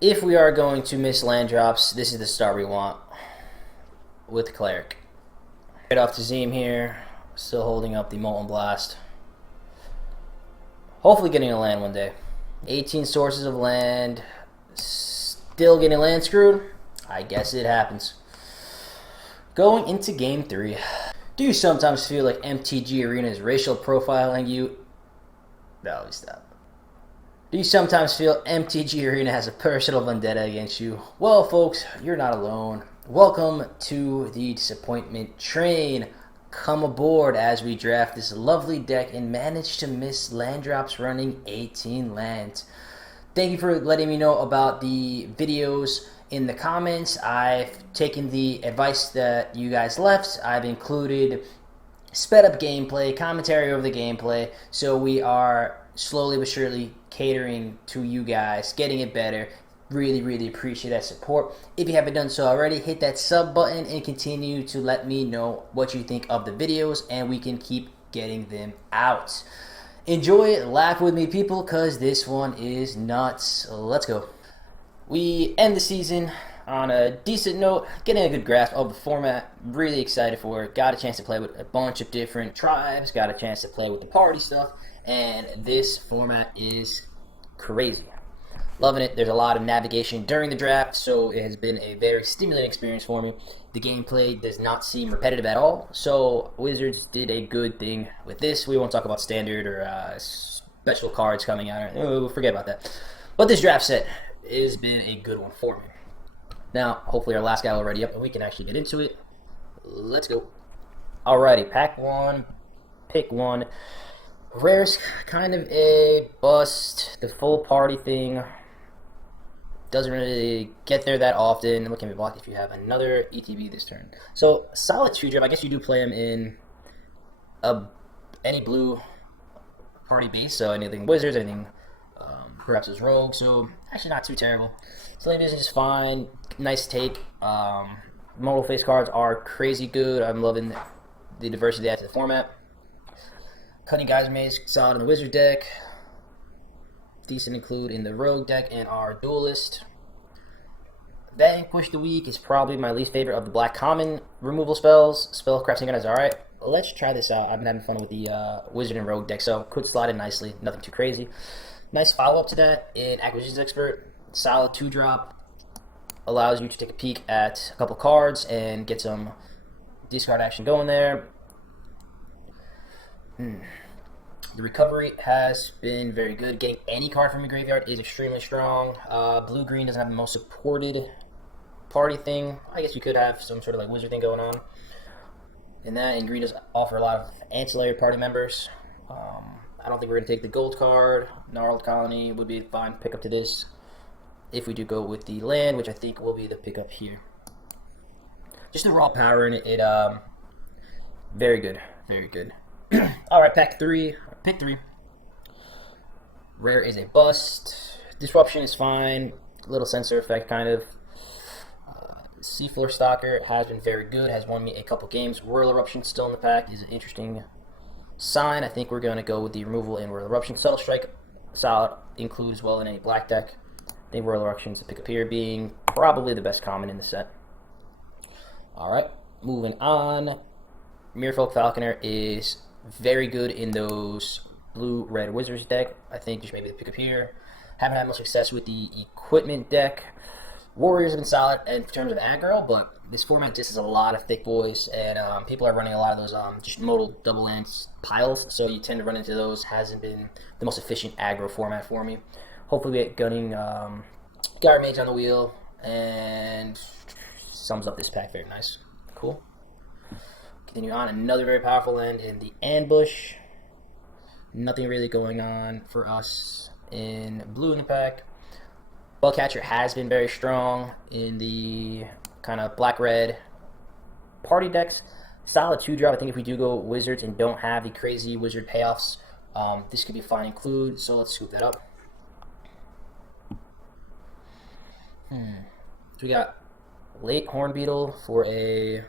If we are going to miss land drops, this is the start we want with the Cleric. Right off to Zeem here, still holding up the Molten Blast. Hopefully getting a land one day. 18 sources of land, still getting land screwed? I guess it happens. Going into game 3. Do you sometimes feel like MTG Arena is racial profiling you? No, stop. Do you sometimes feel MTG Arena has a personal vendetta against you? Well, folks, you're not alone. Welcome to the disappointment train. Come aboard as we draft this lovely deck and manage to miss land drops running 18 lands. Thank you for letting me know about the videos in the comments. I've taken the advice that you guys left. I've included sped up gameplay, commentary over the gameplay, so we are slowly but surely catering to you guys, getting it better. Really appreciate that support. If you haven't done so already, hit that sub button and continue to let me know what you think of the videos, and we can keep getting them out. Enjoy it, laugh with me, people, because this one is nuts. Let's go. We end the season on a decent note, getting a good grasp of the format. Really excited for it. Got a chance to play with a bunch of different tribes, got a chance to play with the party stuff, and this format is crazy. Loving it. There's a lot of navigation during the draft, so it has been a very stimulating experience for me. The gameplay does not seem repetitive at all, so Wizards did a good thing with this. We won't talk about standard or special cards coming out. We'll forget about that. But this draft set has been a good one for me. Now, hopefully our last guy is already up and we can actually get into it. Let's go. Alrighty, pack 1, pick 1. Rare's kind of a bust. The full party thing doesn't really get there that often. What can be blocked if you have another ETB this turn? So, solid 2-drop. I guess you do play him in any blue party base, so anything Wizards, anything perhaps as Rogue, so actually not too terrible. Slave Vision is fine. Nice take. Modal face cards are crazy good. I'm loving the diversity they add to the format. Cutting Geyser Maze, solid in the Wizard deck. Decent include in the Rogue deck and our Duelist. Vanquish the Weak is probably my least favorite of the black common removal spells. Spellcraft Synchron is alright. Let's try this out. I've been having fun with the Wizard and Rogue deck, so could slide in nicely. Nothing too crazy. Nice follow-up to that in Acquisitions Expert. Solid 2-drop. Allows you to take a peek at a couple cards and get some discard action going there. The recovery has been very good. Getting any card from your graveyard is extremely strong. Blue-green doesn't have the most supported party thing. I guess you could have some sort of like wizard thing going on. And that, and green does offer a lot of ancillary party members. I don't think we're going to take the gold card. Gnarled Colony would be a fine pickup to this if we do go with the land, which I think will be the pickup here. Just the raw power in it, very good, very good. Alright, pack 3, pick 3. Rare is a bust. Disruption is fine. Little sensor effect, kind of. Seafloor Stalker has been very good, has won me a couple games. Royal Eruption still in the pack is an interesting sign. I think we're going to go with the removal in Royal Eruption. Subtle Strike, solid, include as well in any black deck. I think Royal Eruption's a pick up here, being probably the best common in the set. Alright, moving on. Merfolk Falconer is very good in those blue-red Wizards deck. I think just maybe the pick up here. Haven't had much success with the equipment deck. Warriors have been solid in terms of aggro, but this format just has a lot of thick boys, and people are running a lot of those just modal double lands piles, so you tend to run into those. Hasn't been the most efficient aggro format for me. Hopefully we get gunning Gyre Mage on the wheel, and sums up this pack very nice. Cool. Continue on, another very powerful land in the Ambush. Nothing really going on for us in blue in the pack. Bellcatcher has been very strong in the kind of black-red party decks. Solid 2-drop. I think if we do go Wizards and don't have the crazy Wizard payoffs, this could be a fine include, so let's scoop that up. So we got late Hornbeetle for a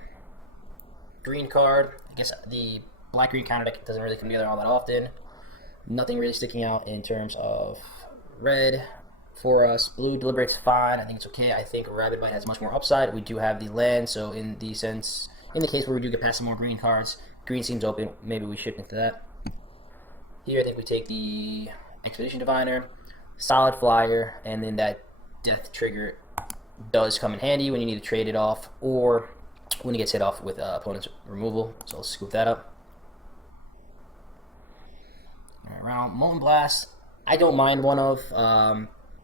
green card. I guess the black-green counter deck doesn't really come together all that often. Nothing really sticking out in terms of red. for us. Blue deliberates fine. I think it's okay. I think Rabid Bite has much more upside. We do have the land, so in the case where we do get past some more green cards, green seems open. Maybe we shift into that. Here, I think we take the Expedition Diviner, solid flyer, and then that death trigger does come in handy when you need to trade it off, or when it gets hit off with opponent's removal. So let's scoop that up. Alright, round Molten Blast. I don't mind one of.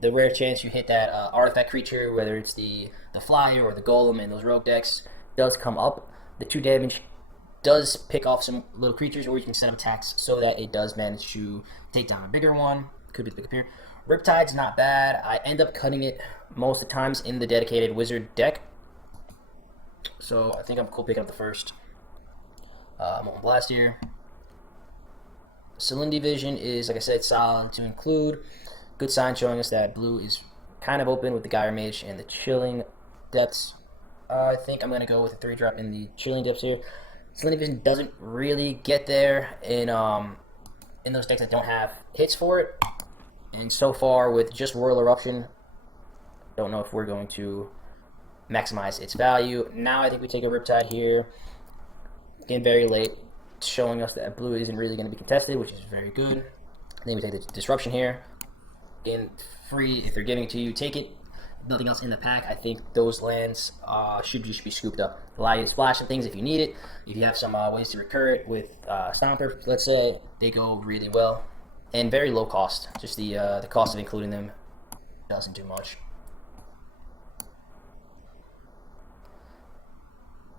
The rare chance you hit that artifact creature, whether it's the flyer or the golem in those rogue decks, does come up. The 2 damage does pick off some little creatures, or you can set up attacks so that it does manage to take down a bigger one. Could be the pick up here. Riptide's not bad. I end up cutting it most of the times in the dedicated wizard deck. So I think I'm cool picking up the first. Molten Blast here. Salinity Vision is, like I said, solid to include. Good sign showing us that blue is kind of open with the Gyre Mage and the Chilling Depths. I think I'm going to go with a 3-drop in the Chilling Depths here. Salinity Vision doesn't really get there in those decks that don't have hits for it. And so far, with just Royal Eruption, don't know if we're going to maximize its value. Now I think we take a Riptide here. Again, very late, showing us that blue isn't really going to be contested, which is very good. Then we take the Disruption here. Again, free. If they're giving it to you, take it. Nothing else in the pack. I think those lands should just be scooped up. Allow you to splash some things if you need it. If you have some ways to recur it with Stomper, let's say, they go really well. And very low cost. Just the cost of including them doesn't do much.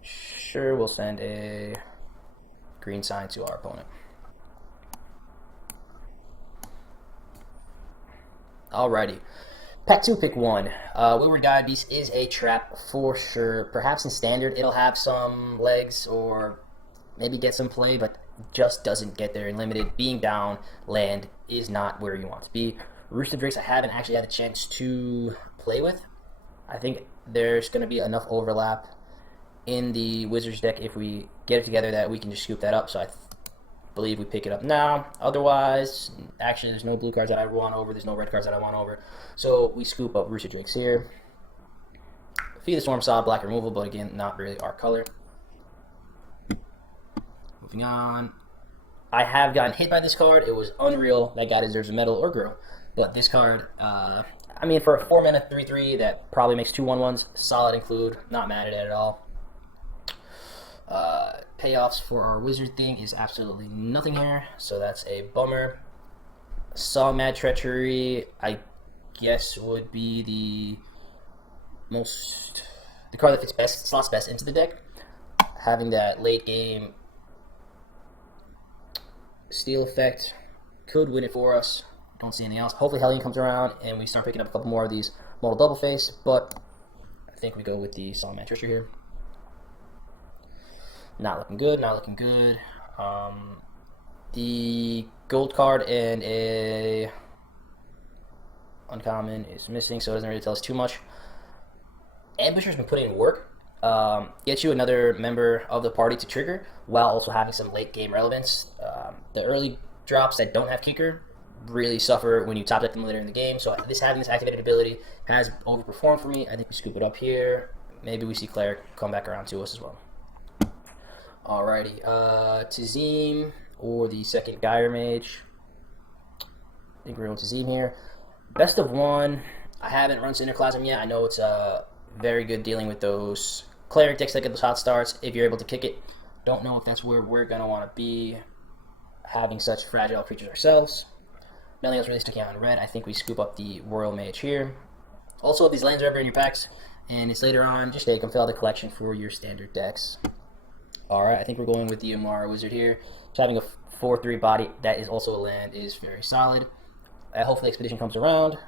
Sure, we'll send a green sign to our opponent. Alrighty. Pack 2, pick 1. Wayward Guide Beast is a trap for sure. Perhaps in Standard it'll have some legs or maybe get some play, but just doesn't get there in Limited. Being down, land is not where you want to be. Rooster Drakes I haven't actually had a chance to play with. I think there's going to be enough overlap in the Wizards deck if we get it together that we can just scoop that up. So I believe we pick it up now. Otherwise, actually there's no blue cards that I want over. There's no red cards that I want over. So we scoop up Rooster Drakes here. Feed the Storm, solid black removal, but again, not really our color. Moving on. I have gotten hit by this card. It was unreal. That guy deserves a medal or girl. But this card, I mean, for a 4-mana 3/3 that probably makes 2 1/1s, solid include. Not mad at it at all. Payoffs for our wizard thing is absolutely nothing here, so that's a bummer. Mad Treachery, I guess, would be the card that fits best, slots best into the deck. Having that late game steal effect could win it for us. Don't see anything else. Hopefully Hellion comes around and we start picking up a couple more of these modal double face, but I think we go with the Mad Treachery here. Not looking good, not looking good. The gold card and a uncommon is missing, so it doesn't really tell us too much. Ambusher's been putting in work. Get you another member of the party to trigger while also having some late game relevance. The early drops that don't have kicker really suffer when you top deck them later in the game, so having this activated ability has overperformed for me. I think we scoop it up here. Maybe we see Cleric come back around to us as well. Alrighty, Tazim or the second Gyre Mage. I think we're going to Tazim here. Best of 1. I haven't run Cinderclasm yet. I know it's very good dealing with those Cleric decks that get those hot starts if you're able to kick it. Don't know if that's where we're going to want to be having such fragile creatures ourselves. Nothing else really sticking out in red. I think we scoop up the Royal Mage here. Also, if these lands are ever in your packs and it's later on, just take them, fill out the collection for your standard decks. Alright, I think we're going with the Amara Wizard here. Just having a 4/3 body that is also a land is very solid. Hopefully Expedition comes around,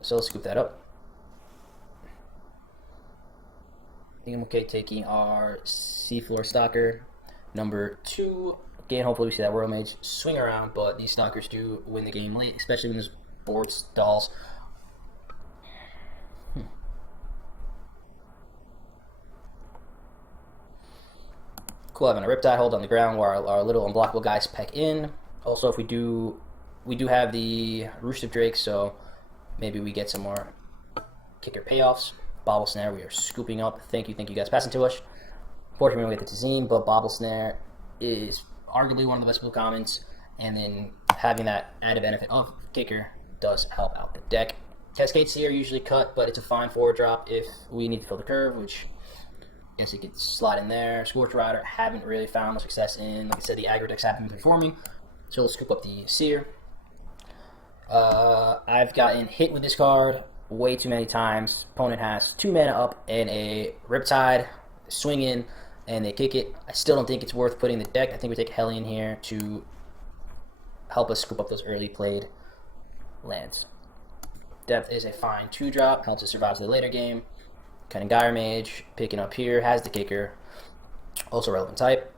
so let's scoop that up. I think I'm okay taking our Seafloor Stalker, number 2. Again, hopefully we see that Royal Mage swing around, but these Stalkers do win the game late, especially when this board stalls. Cool, having a Riptide hold on the ground while our little unblockable guys peck in. Also, if we do have the Rooster Drake, so maybe we get some more kicker payoffs. Bobble Snare, we are scooping up. Thank you guys passing to us. Unfortunately, we don't get the Tazine, but Bobble Snare is arguably one of the best blue commons, and then having that added benefit of kicker does help out the deck. Cascade Seer usually cut, but it's a fine 4-drop if we need to fill the curve, which I guess it could slide in there. Scorch Rider, haven't really found much success in. Like I said, the aggro decks haven't been performing, so let's scoop up the Seer. I've gotten hit with this card way too many times. Opponent has 2 mana up and a Riptide, swing in, and they kick it. I still don't think it's worth putting the deck. I think we take Hellion here to help us scoop up those early played lands. Depth is a fine 2-drop, helps us survive to the later game. Kind of Gyre Mage, picking up here, has the kicker. Also relevant type.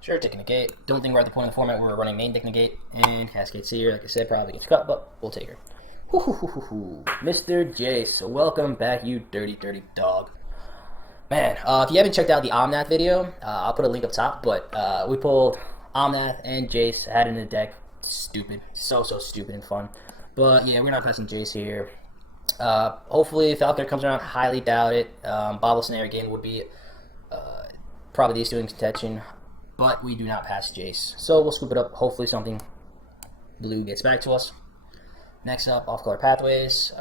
Sure, take Negate. Don't think we're at the point in the format where we're running main deck Negate. And Cascade Seer, like I said, probably gets cut, but we'll take her. Mr. Jace, welcome back, you dirty dog. Man, if you haven't checked out the Omnath video, I'll put a link up top, but we pulled Omnath and Jace, had it in the deck. Stupid. So stupid and fun. But yeah, we're not pressing Jace here. Hopefully Falconer comes around, highly doubt it. Bobble Snare again would be probably these two in contention, but we do not pass Jace. So we'll scoop it up, hopefully something blue gets back to us. Next up, off-color pathways.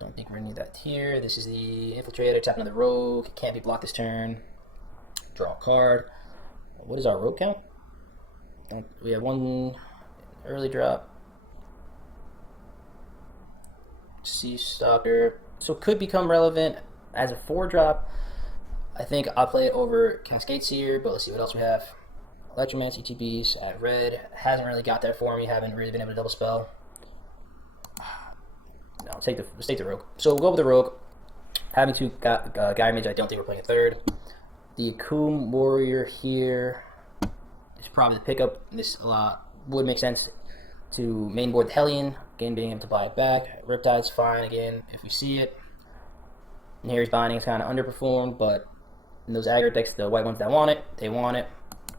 Don't think we're gonna need that here. This is the Infiltrator, tap another Rogue. Can't be blocked this turn. Draw a card. What is our Rogue count? We have 1 early drop. Sea Stalker. So could become relevant as a 4-drop. I think I'll play it over Cascade Seer, but let's see what else we have. Electromance, ETBs at red. Hasn't really got there for me. Haven't really been able to double spell. No, let's take the Rogue. So we'll go with the Rogue. Having 2 Gyre Mage, I don't think we're playing a 3rd. The Akum Warrior here is probably the pickup. This would make sense to mainboard the Hellion. Again, being able to buy it back. Riptide's fine again if we see it. And Harry's Binding is kind of underperformed, but in those aggro decks, the white ones that want it, they want it.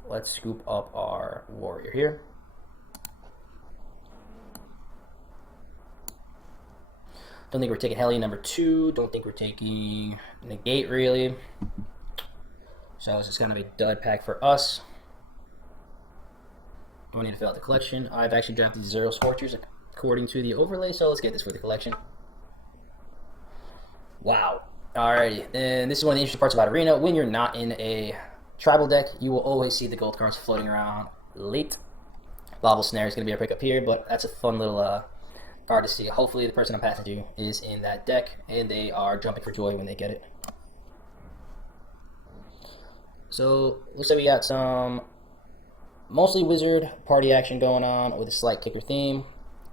Let's scoop up our Warrior here. Don't think we're taking Hellion number 2. Don't think we're taking Negate, really. So this is kind of a dud pack for us. Do I need to fill out the collection? I've actually drafted 0 Scorchers according to the overlay, so let's get this for the collection. Wow. Alrighty, and this is one of the interesting parts about Arena. When you're not in a tribal deck, you will always see the gold cards floating around late. Bobble Snare is going to be our pickup here, but that's a fun little card to see. Hopefully the person I'm passing to is in that deck, and they are jumping for joy when they get it. So, looks like we got some mostly Wizard party action going on with a slight kicker theme.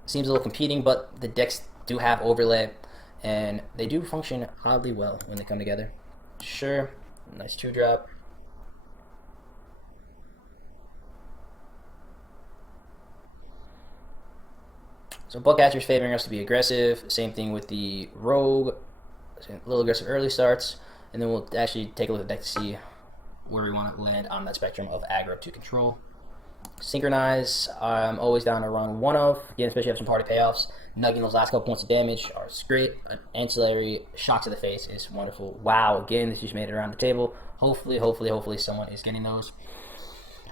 Seems a little competing, but the decks do have overlay, and they do function oddly well when they come together. Sure, nice 2-drop. So Buckcatcher's favoring us to be aggressive. Same thing with the Rogue. A little aggressive early starts. And then we'll actually take a look at the deck to see where we want to land on that spectrum of aggro to control. Synchronize, I'm always down to run 1 of. Again, especially if some party payoffs. Nugging those last couple points of damage are great. An ancillary shot to the face is wonderful. Wow, again, this just made it around the table. Hopefully someone is getting those.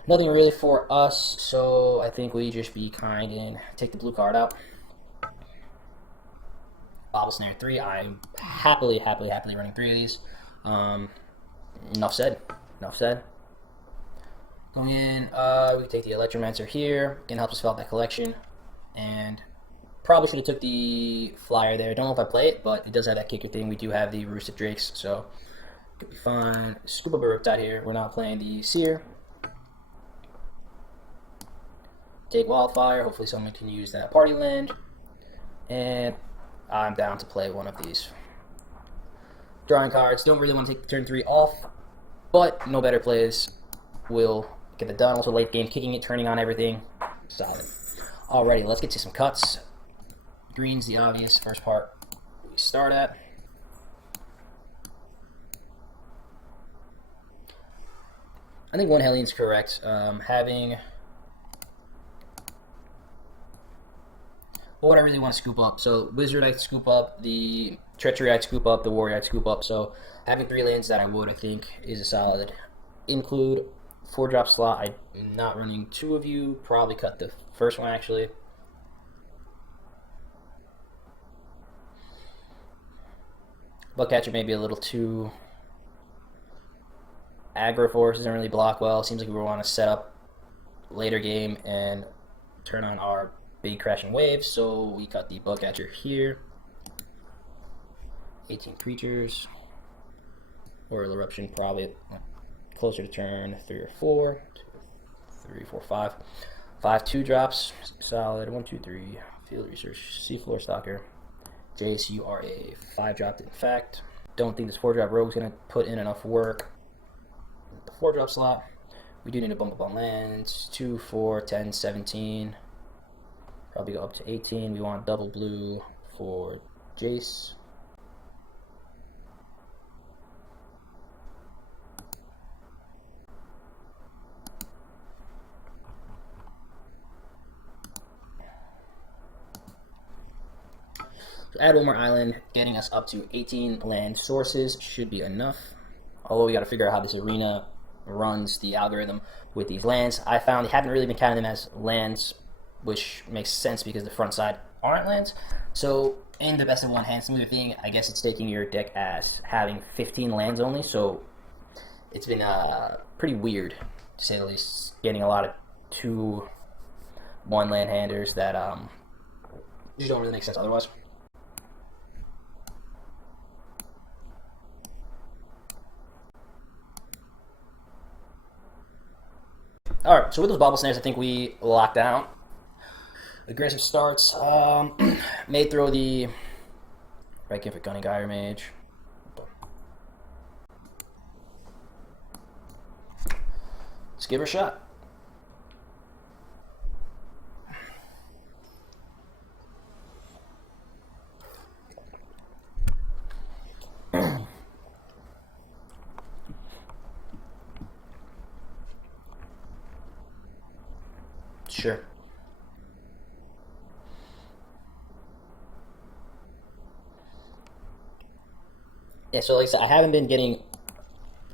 Nothing really for us, so I think we just be kind and take the blue card out. Bobble Snare 3, I'm happily running 3 of these. Enough said. Going in, we can take the Electromancer here. Again, helps us fill out that collection. And probably should have took the Flyer there. Don't know if I play it, but it does have that kicker thing. We do have the Roosted Drakes, so could be fine. Scoop up a Riptide here. We're not playing the Seer. Take Wildfire. Hopefully someone can use that party land. And I'm down to play one of these. Drawing cards. Don't really want to take turn 3 off, but no better plays will get it done. Also late game, kicking it, turning on everything. Solid. Alrighty, let's get to some cuts. Green's the obvious first part we start at. I think one Hellion's correct. Having what I really want to scoop up. So Wizard I'd scoop up, the Treachery I'd scoop up, the Warrior I'd scoop up. So having 3 lands that I would, I think, is a solid include. 4-drop slot, I'm not running 2 of you. Probably cut the first one, actually. Bugcatcher may be a little too aggro for us, doesn't really block well. Seems like we want to set up later game and turn on our big crashing waves, so we cut the Bugcatcher here. 18 creatures. Oral Eruption probably closer to turn 3 or 4. 3, 4, 5. 5 2-drops. Solid. 1, 2, 3. Field Research. Seafloor Stalker. Jace, you are a 5-drop, in fact. Don't think this 4-drop rogue's going to put in enough work. The 4-drop slot. We do need to bump up on lands. 2, 4, 10, 17. Probably go up to 18. We want double blue for Jace. So add one more island, getting us up to 18 land sources should be enough. Although we got to figure out how this arena runs the algorithm with these lands. I found they haven't really been counting them as lands, which makes sense because the front side aren't lands. So in the best of one hand smoother thing, I guess it's taking your deck as having 15 lands only. So it's been pretty weird, to say the least, getting a lot of 2-1 land handers that just don't really make sense otherwise. Alright, so with those bobble snares, I think we locked down. Aggressive starts. May throw the right give it Gunning Gyre Mage. Let's give her a shot. Sure. Yeah, so like I said, I haven't been getting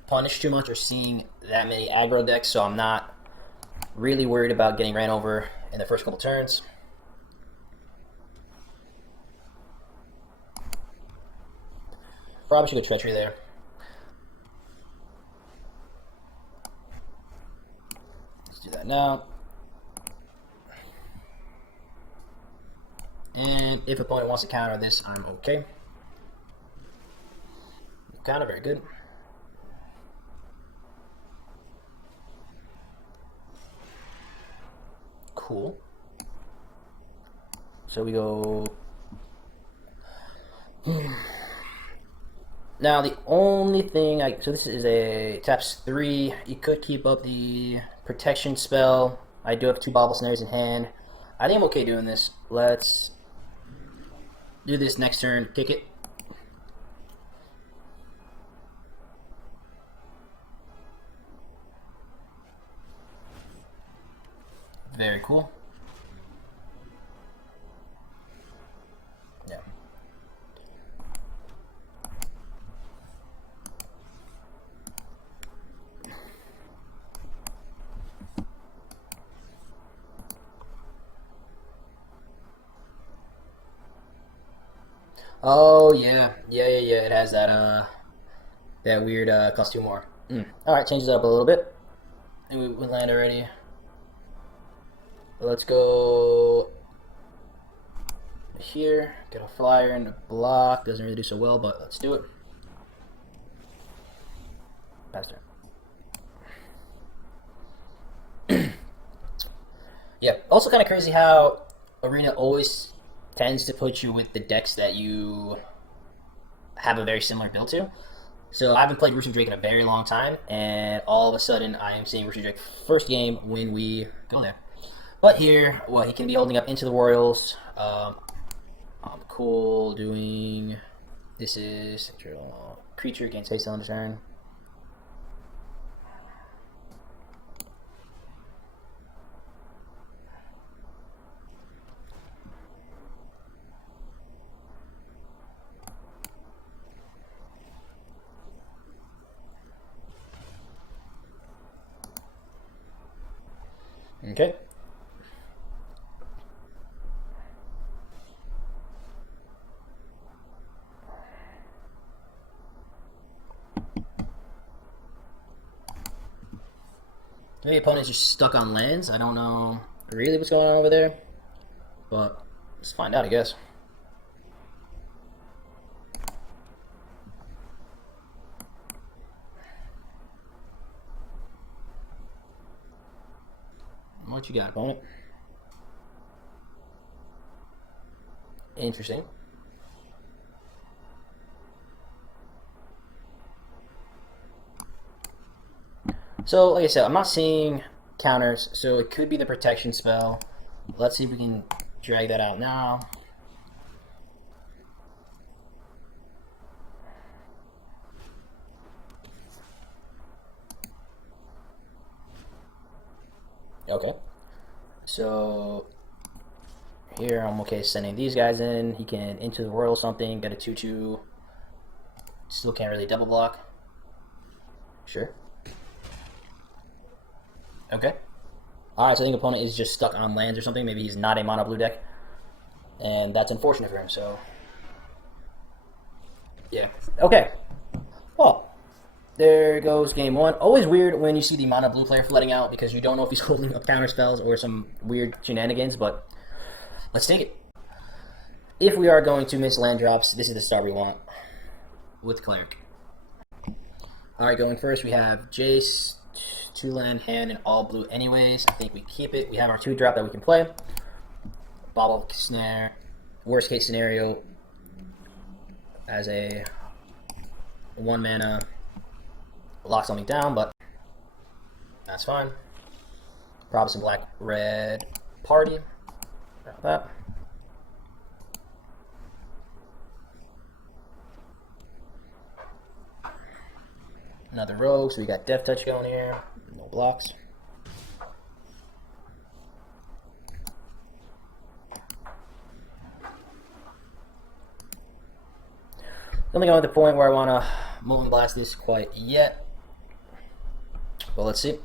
punished too much or seeing that many aggro decks, so I'm not really worried about getting ran over in the first couple turns. Probably should go Treachery there. Let's do that now. And if opponent wants to counter this, I'm okay. Counter, very good. Cool. So we go. Now the only thing so this is a taps 3. You could keep up the protection spell. I do have 2 bobble snares in hand. I think I'm okay doing this. Let's do this next turn. Kick it. Very cool. Yeah. Oh yeah, yeah. It has that that weird cost 2 more. All right, changes it up a little bit. And we went land already. Let's go here. Get a flyer and a block. Doesn't really do so well, but let's do it. Pass turn. Yeah. Also, kind of crazy how Arena always tends to put you with the decks that you have a very similar build to. So I haven't played Rooster Drake in a very long time, and all of a sudden I am seeing Rooster Drake first game when we go there. But here, well, he can be holding up into the Royals. I'm cool doing. This is creature gains haste on the turn. Okay. The opponent's just stuck on lands. I don't know really what's going on over there, but let's find out, I guess. What you got, opponent? Interesting. So, like I said, I'm not seeing counters, so it could be the protection spell. Let's see if we can drag that out now. Okay. So, here I'm okay sending these guys in. He can into the world something, get a 2-2. Still can't really double block. Sure. Okay. Alright, so I think opponent is just stuck on lands or something. Maybe he's not a mono blue deck. And that's unfortunate for him, so. Yeah. Okay. Well, there goes game one. Always weird when you see the mono blue player flooding out because you don't know if he's holding up counter spells or some weird shenanigans, but let's take it. If we are going to miss land drops, this is the start we want with Cleric. Alright, going first, we have Jace. 2-land hand and all blue anyways. I think we keep it. We have our 2-drop that we can play. Bobble Snare. Worst case scenario as a 1-mana lock something down, but that's fine. Probably some black-red party. About that. Another rogue, so we got Death Touch going here. No blocks. Don't think I'm at the point where I want to move and blast this quite yet. But let's see.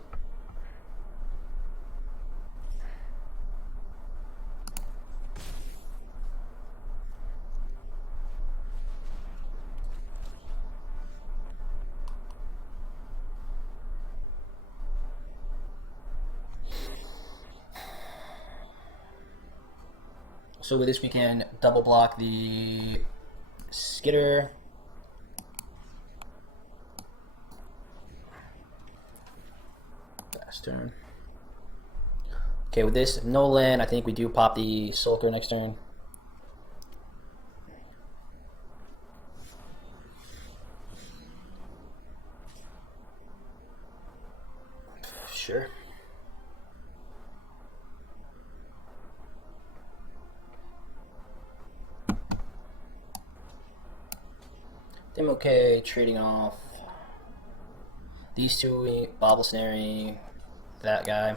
So with this we can double block the Skitter. Last turn. Okay, with this no land, I think we do pop the Sulker next turn. Sure. I'm okay trading off these two, Bobble Snaring, that guy.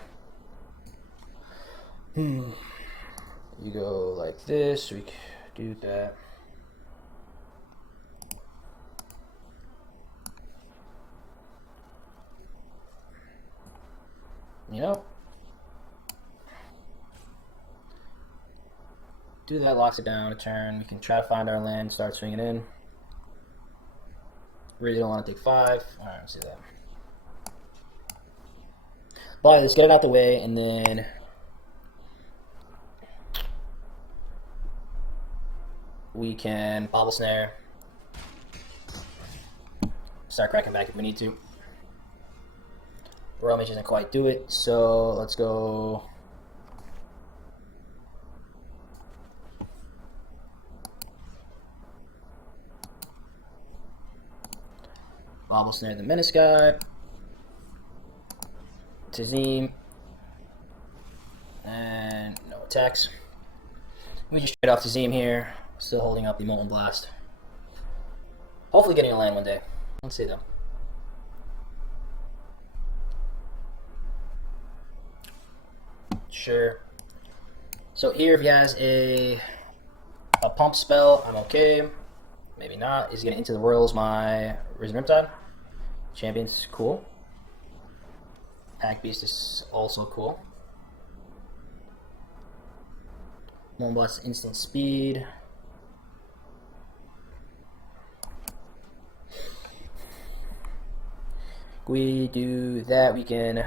You go like this, we do that. You know? Do that, locks it down a turn. We can try to find our land, start swinging in. Really don't want to take 5. Alright, let's do that. But let's get it out the way, and then we can Bobble Snare. Start cracking back if we need to. Royal Mage doesn't quite do it, so let's go. Bobble Snare the Menace guy. Tazim. And no attacks. We just trade off Tazim here. Still holding up the Molten Blast. Hopefully getting a land one day. Let's see though. Sure. So here if he has a pump spell, I'm okay. Maybe not. He's getting into the Royals my Risen Riptide. Champion's cool. Pack Beast is also cool. Moonblast instant speed. We do that, we can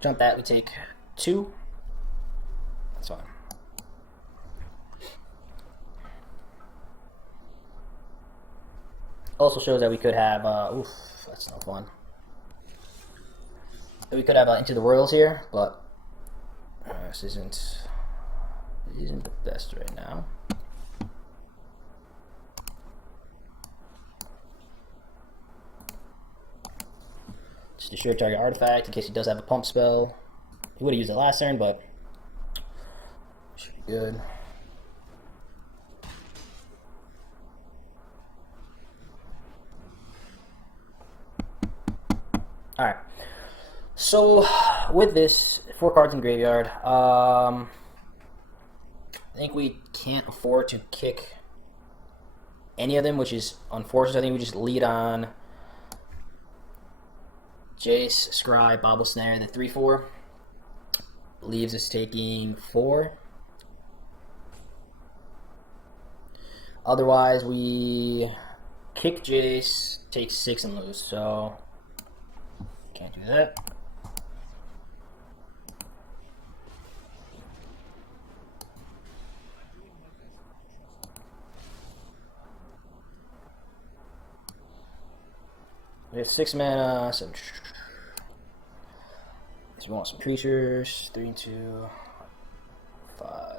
jump that, we take 2. That's fine. Also shows that we could have, oof, that's no fun. We could have Into the Royals here, but this isn't the best right now. Just destroy target artifact in case he does have a pump spell. He would have used it last turn, but should be good. Alright. So, with this, 4 cards in graveyard, I think we can't afford to kick any of them, which is unfortunate. I think we just lead on Jace, Scry, Bobble Snare, the 3/4. Leaves us taking 4. Otherwise, we kick Jace, take 6 and lose, so can't do that. We have 6 mana, so we want some creatures. 3 and 2, 5.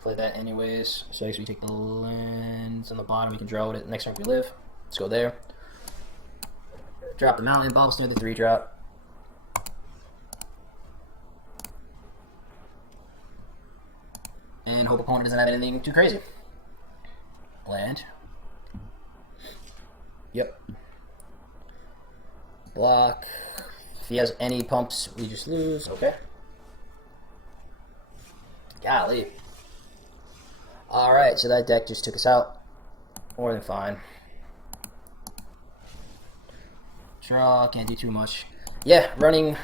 Play that anyways. So I guess we take the lands on the bottom. We can draw it next turn if we live. Let's go there. Drop the mountain. Bobble Snare, the 3-drop. And hope opponent doesn't have anything too crazy. Land. Yep. Block. If he has any pumps, we just lose. Okay. Golly. Alright, so that deck just took us out. More than fine. Draw, can't do too much. Yeah, running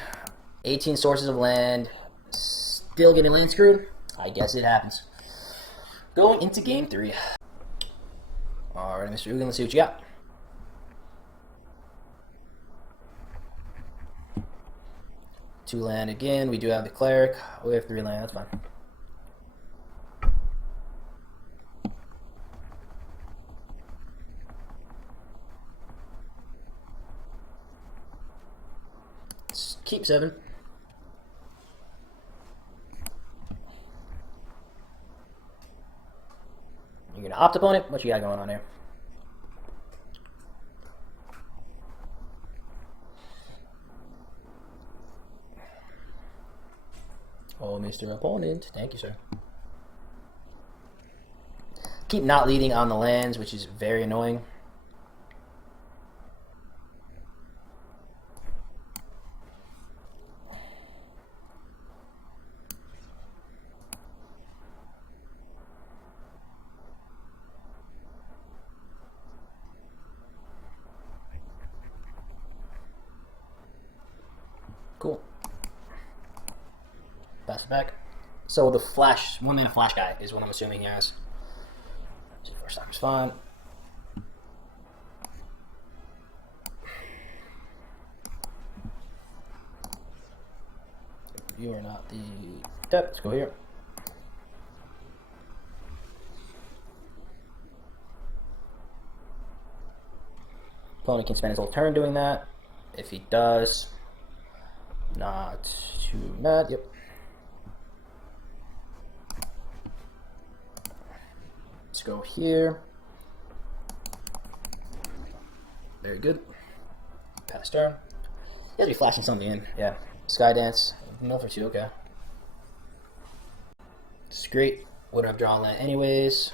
18 sources of land. Still getting land screwed? I guess it happens. Going into game 3. Alright, Mr. Ugin, let's see what you got. Two land again. We do have the cleric. We have 3 land. That's fine. Let's keep 7. You're gonna opt opponent. What you got going on here? Oh, Mr. Opponent. Thank you, sir. Keep not leading on the lands, which is very annoying. Cool. Pass it back. So the flash, 1 mana flash guy is what I'm assuming he has. So first time is fine. You are not the... Yep, let's go here. Opponent can spend his whole turn doing that. If he does, not too mad. Yep. Let's go here. Very good. Pass turn. He has to be flashing something in. Yeah. Skydance. Mill for 2. Okay. It's great. Would have drawn that anyways.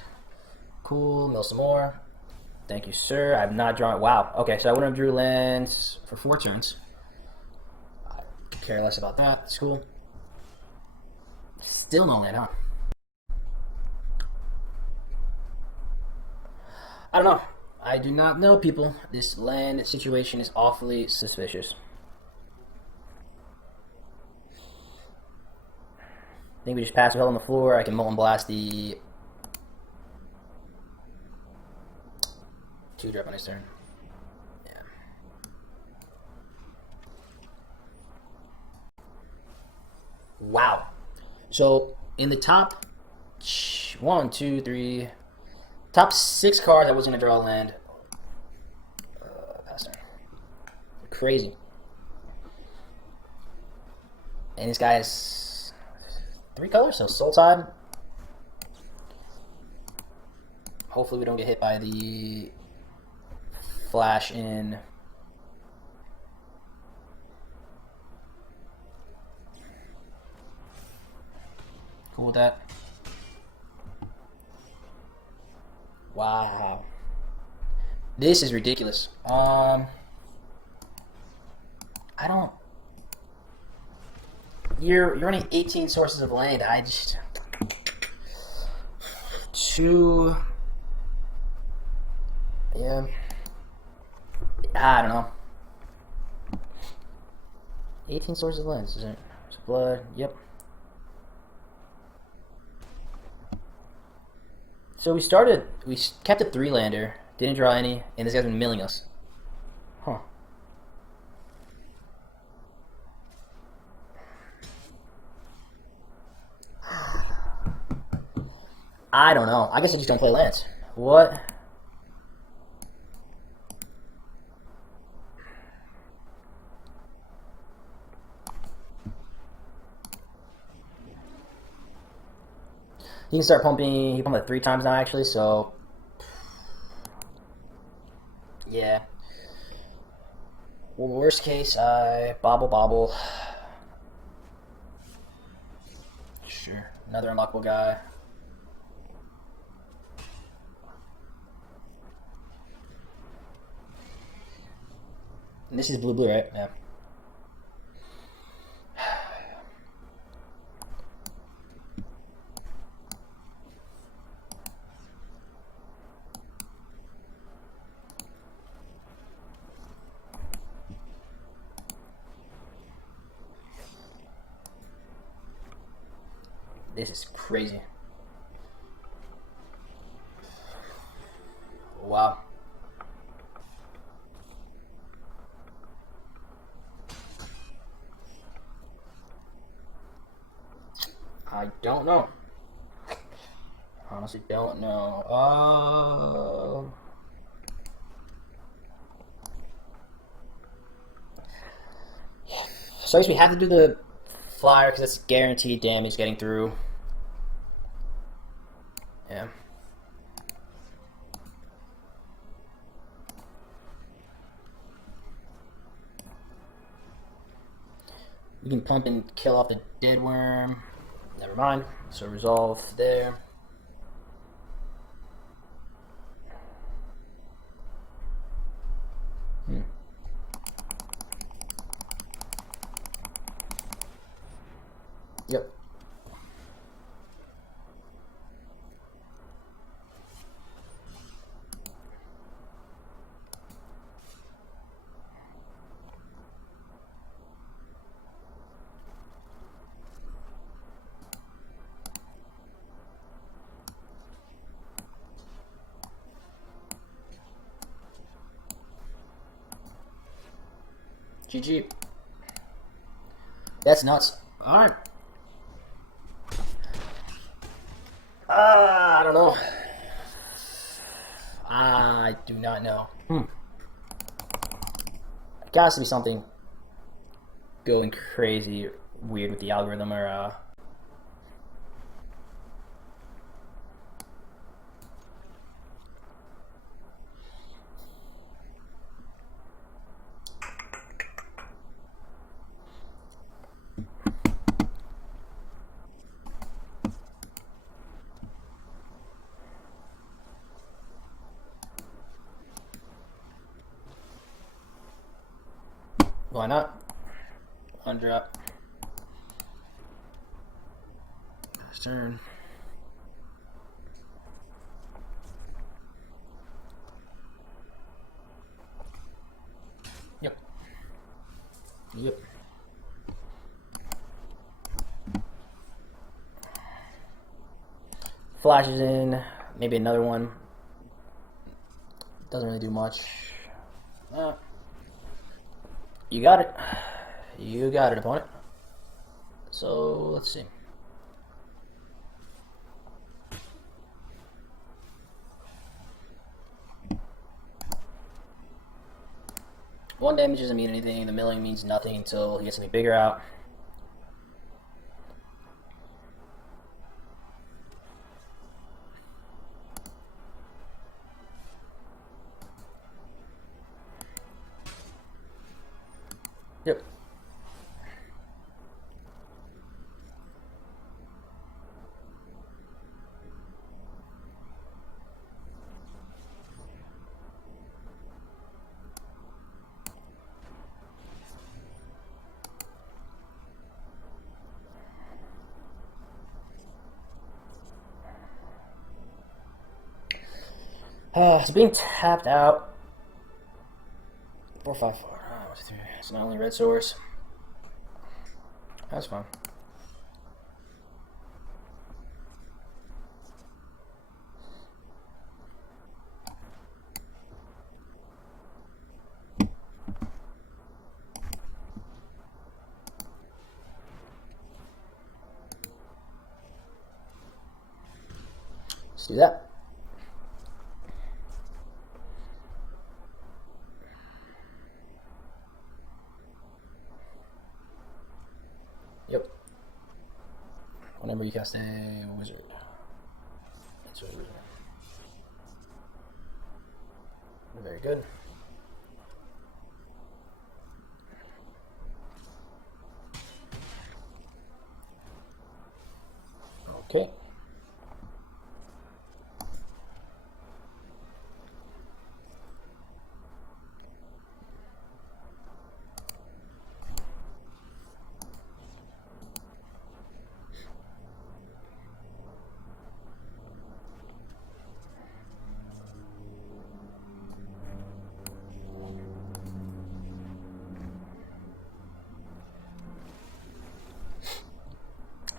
Cool. Mill some more. Thank you, sir. I've not drawn. Wow. Okay, so I wouldn't have drew lands for 4 turns. I could care less about that. It's cool. Still no land, huh? I don't know. I do not know, people. This land situation is awfully suspicious. I think we just pass with hell on the floor. I can Molten Blast the 2-drop on his turn. Yeah. Wow. So in the top 1, 2, 3, top 6 cards, I was gonna draw a land. Pass turn. Crazy. And this guy has 3 colors, so Soul Tide. Hopefully we don't get hit by the flash in. Cool with that. Wow. This is ridiculous. I don't. You're running 18 sources of land. I just 2. Yeah. I don't know. 18 sources of land. Is it? Blood. Yep. So we kept a 3-lander, didn't draw any, and this guy's been milling us. Huh. I don't know. I guess I just don't play lands. What? He can start pumping. He pumped like 3 times now, actually. So, yeah. Well, worst case, I bobble. Sure. Another unlockable guy. And this is blue, right? Yeah. This is crazy. Wow. I don't know. Honestly, don't know. So I guess we have to do the flyer because that's guaranteed damage getting through. Yeah. We can pump and kill off the dead worm. Never mind. So resolve there. Yep. GG. That's nuts. Alright. I don't know. I do not know. Gotta be something going crazy weird with the algorithm or why not? Undrop. Turn. Yep. Flashes in, maybe another one. Doesn't really do much. You got it. You got it, opponent. So, let's see. One damage doesn't mean anything. The milling means nothing until he gets something bigger out. Yep. It's being tapped out. 4, 5, 4. It's not only red source. That's fine. Let's do that. Yep. Whenever you cast a wizard. It's a wizard. Very good. Okay.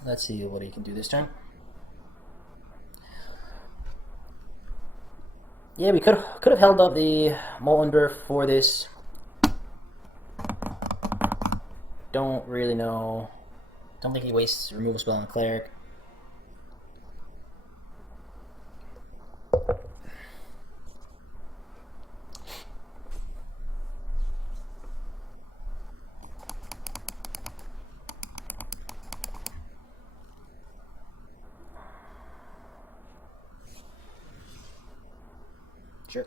Let's see what he can do this turn. Yeah, we could have held up the Molten Drift for this. Don't really know. Don't think he wastes removal spell on Cleric. Sure.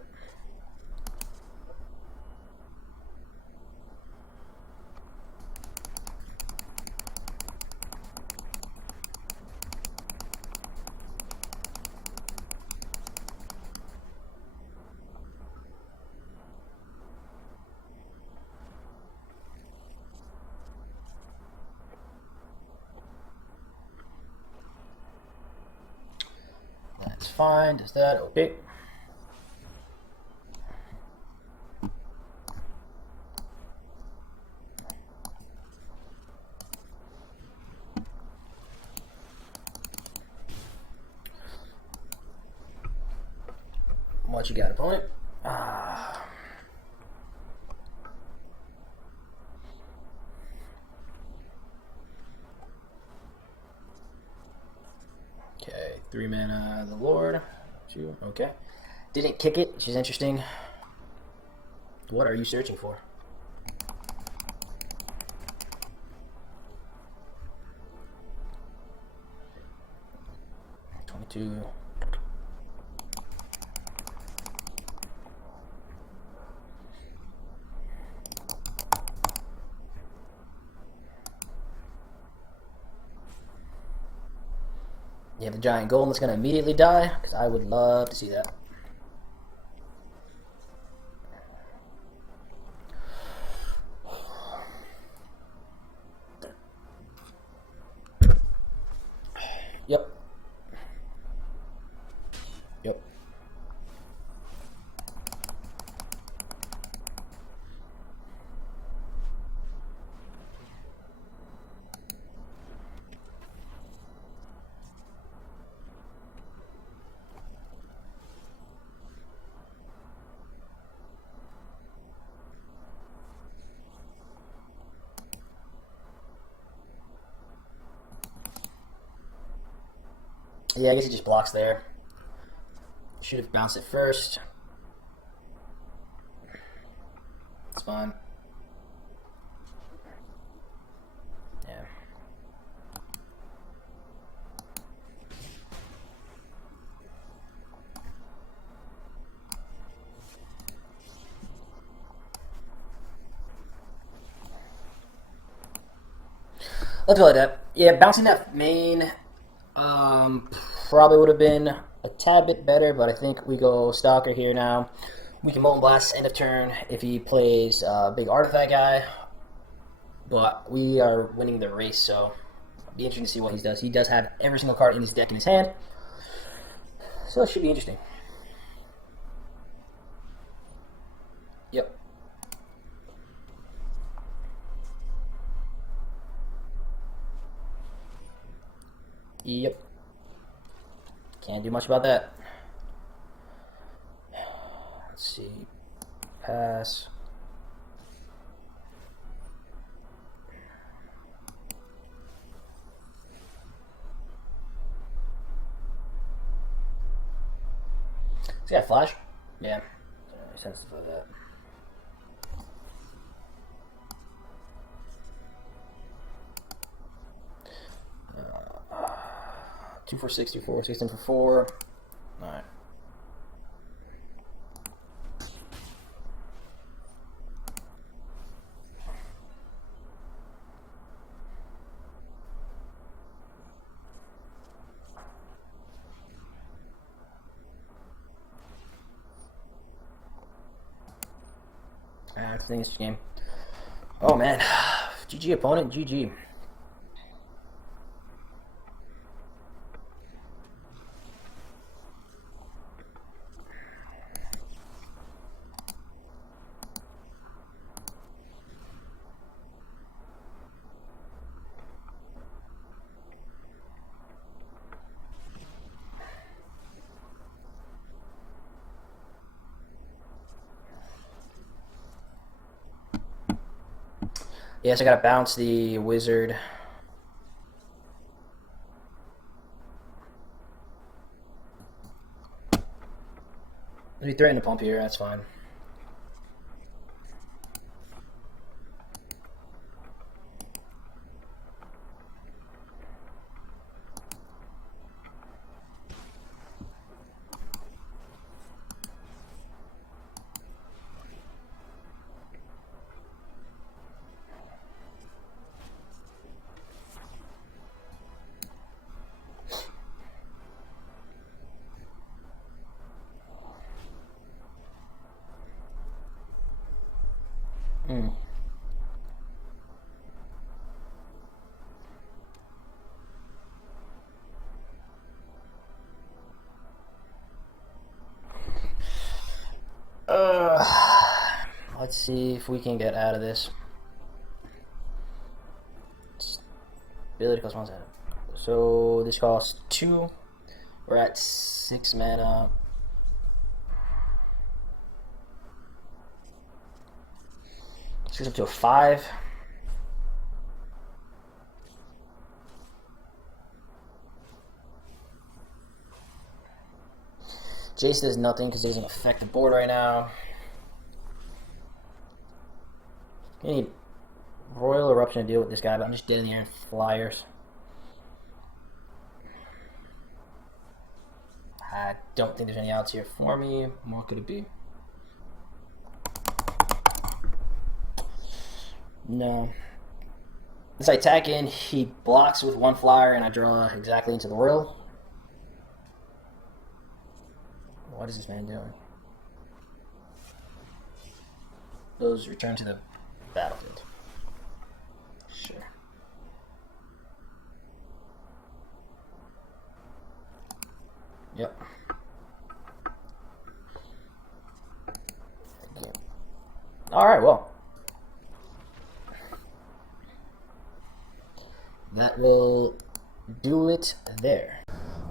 That's fine. Does that? Okay. What you got, opponent? Okay, 3 mana, the Lord. 2, okay. Didn't kick it, which is interesting. What are you searching for? $22. You have the giant golem that's going to immediately die, because I would love to see that. Yep. Yep. Yeah, I guess he just blocks there. Should have bounced it first. It's fine. Yeah. Let's go like that. Yeah, bouncing that main probably would have been a tad bit better, but I think we go Stalker here now. We can Molten Blast end of turn if he plays big artifact guy, but we are winning the race, so it'll be interesting to see what he does. He does have every single card in his deck in his hand, so it should be interesting. Yep. Yep. Can't do much about that. Let's see. Pass. He's got flash? Yeah. Makes sense for that. Two for 6, 2 for 16 for 4. Alright. I think it's game. Oh man. GG opponent, GG. Yes, I gotta bounce the wizard. We threaten to pump here, that's fine. Hmm. Let's see if we can get out of this. Ability costs 1 cent. So this costs 2. We're at 6 mana. This goes up to a 5. Jace does nothing because he doesn't affect the board right now. I need Royal Eruption to deal with this guy, but I'm just dead in the air and flyers. I don't think there's any outs here for me. What could it be? No. As I attack in, he blocks with 1 flyer, and I draw exactly into the Royal. What is this man doing? Those return to the battlefield. Sure. Yep. Alright, well. That will do it there.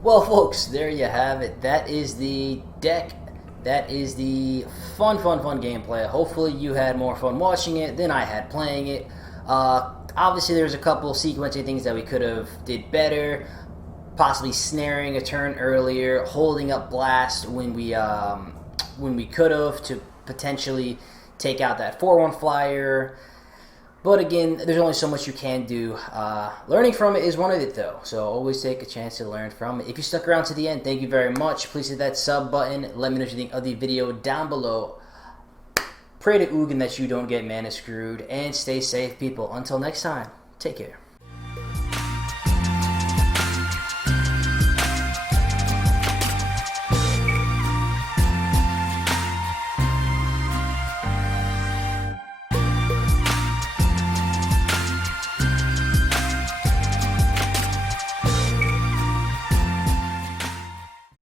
Well, folks, there you have it. That is the deck. That is the fun gameplay. Hopefully you had more fun watching it than I had playing it. Obviously there's a couple sequencing things that we could have did better. possibly snaring a turn earlier, holding up blast when we could have to potentially take out that 4/1 flyer. But again, there's only so much you can do. Learning from it is one of it, though. So always take a chance to learn from it. If you stuck around to the end, thank you very much. Please hit that sub button. Let me know what you think of the video down below. Pray to Ugin that you don't get mana screwed. And stay safe, people. Until next time, take care.